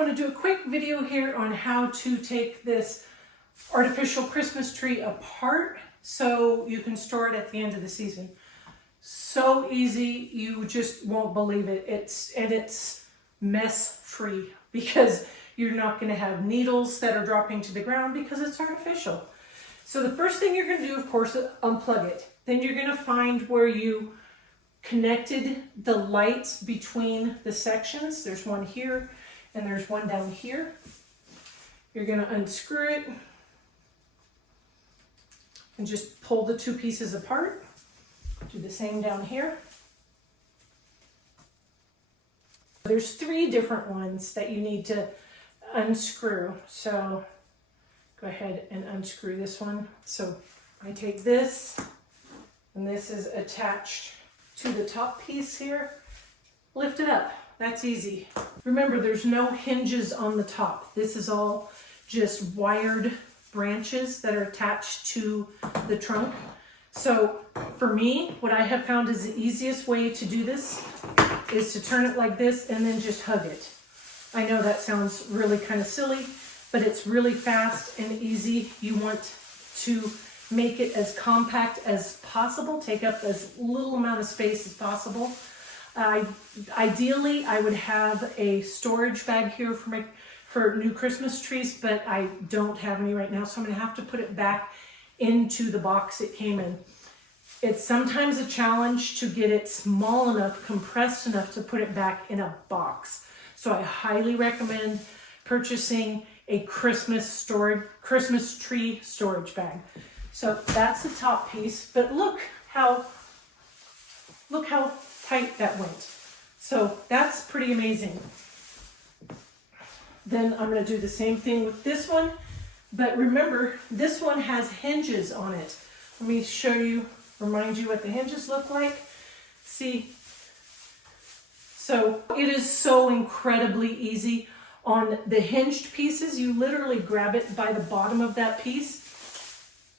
want to do a quick video here on how to take this artificial Christmas tree apart so you can store it at the end of the season. So easy, you just won't believe it. It's mess free because you're not going to have needles that are dropping to the ground because it's artificial. So the first thing you're going to do, of course, is unplug it. Then you're going to find where you connected the lights between the sections. There's one here and there's one down here. You're going to unscrew it and just pull the two pieces apart. Do the same down here. There's 3 different ones that you need to unscrew. So go ahead and unscrew this one. So I take this, and this is attached to the top piece here. Lift it up. That's easy. Remember, there's no hinges on the top. This is all just wired branches that are attached to the trunk. So for me, what I have found is the easiest way to do this is to turn it like this and then just hug it. I know that sounds really kind of silly, but it's really fast and easy. You want to make it as compact as possible, take up as little amount of space as possible. Ideally, I would have a storage bag here for new Christmas trees, but I don't have any right now, so I'm going to have to put it back into the box it came in. It's sometimes a challenge to get it small enough, compressed enough to put it back in a box. So I highly recommend purchasing a Christmas tree storage bag. So that's the top piece, but look how tight that went. So that's pretty amazing. Then I'm going to do the same thing with this one, but remember, this one has hinges on it. Let me show you, remind you what the hinges look like. See, so it is so incredibly easy. On the hinged pieces, you literally grab it by the bottom of that piece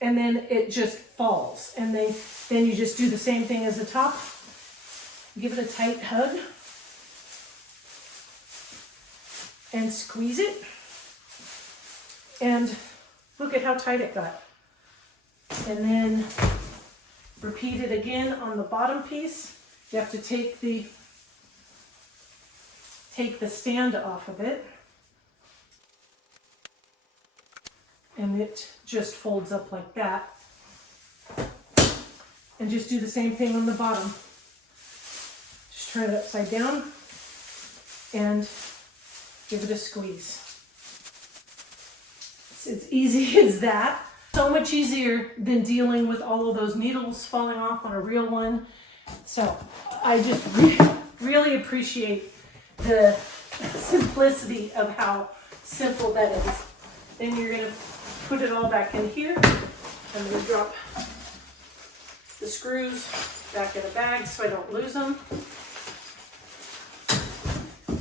and then it just falls. And then you just do the same thing as the top. Give it a tight hug and squeeze it. And look at how tight it got. And then repeat it again on the bottom piece. You have to take the stand off of it. And it just folds up like that. And just do the same thing on the bottom. Just turn it upside down and give it a squeeze. It's as easy as that. So much easier than dealing with all of those needles falling off on a real one. So I just really appreciate the simplicity of how simple that is. Then you're going to put it all back in here. I'm going to drop the screws back in a bag so I don't lose them.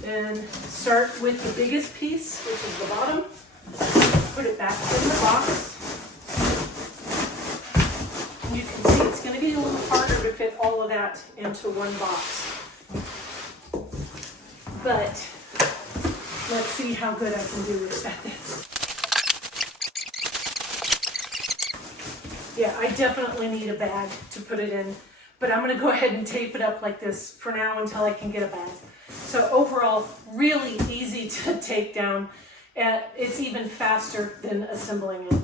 And start with the biggest piece, which is the bottom. Put it back in the box. And you can see it's going to be a little harder to fit all of that into one box. But let's see how good I can do this at this. Yeah, I definitely need a bag to put it in, but I'm going to go ahead and tape it up like this for now until I can get a bag. So overall, really easy to take down. It's even faster than assembling it.